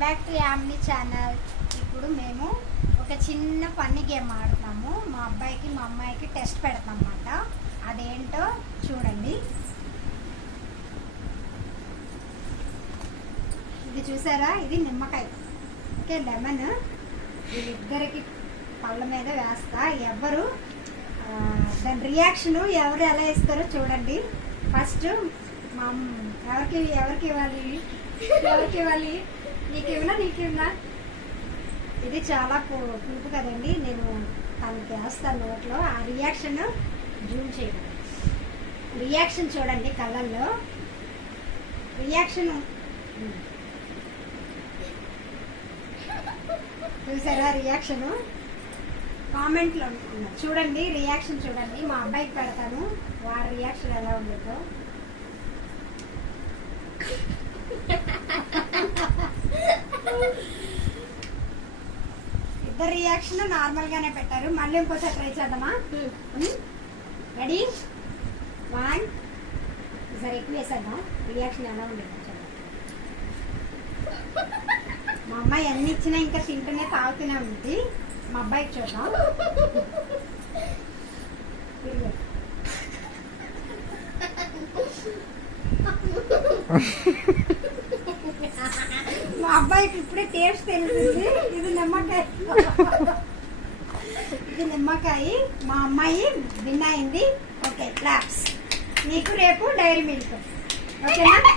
Back to Yamini channel. ఇప్పుడు మేము ఒక చిన్న ఫన్నీ గేమ్ ఆడుతున్నాము. మా అబ్బాయికి మా అమ్మాయికి టెస్ట్ పెడతాం అన్నమాట. అదేంటో చూడండి. ఇది చూసారా, ఇది నిమ్మకాయ, ఓకే, లెమన్. వీళ్ళిద్దరికి పళ్ళ మీద వేస్తా. ఎవరు దాని రియాక్షన్ ఎవరు ఎలా ఇస్తారో చూడండి. ఫస్ట్ మా ఎవరికి ఇవ్వాలి? నీకు ఇవ్వనా? ఇది చాలా పులుపు కదండి. నేను తనకి వేస్తాను నోట్లో. ఆ రియాక్షన్ జూమ్ చేయండి. రియాక్షన్ చూడండి, కళ్ళల్లో రియాక్షన్ చూసారా? రియాక్షన్ కామెంట్లో చూడండి. రియాక్షన్ చూడండి. మా అబ్బాయికి పెడతాను, వాడి రియాక్షన్ ఎలా ఉండదో. ఇద్దరు రియాక్షన్ నార్మల్ గానే పెట్టారు. మళ్ళీ ఇంకోసారి ట్రై చేద్దామా? రెడీ? 1 సరే, ఎక్కువ వేసేద్దాం. రియాక్షన్ ఎలా ఉండేది చూద్దాం. మా అమ్మాయి ఎన్ని ఇచ్చినా ఇంకా తింటూనే తాగుతూనే ఉంది. మా అబ్బాయికి చూద్దాం. మా అబ్బాయికి ఇప్పుడే టేస్ట్ తెలిసింది. ఇది నిమ్మకాయ. మా అమ్మాయి విన్ అయింది. Okay, claps. నీకు రేపు డైరీ మిల్క్, ఓకేనా?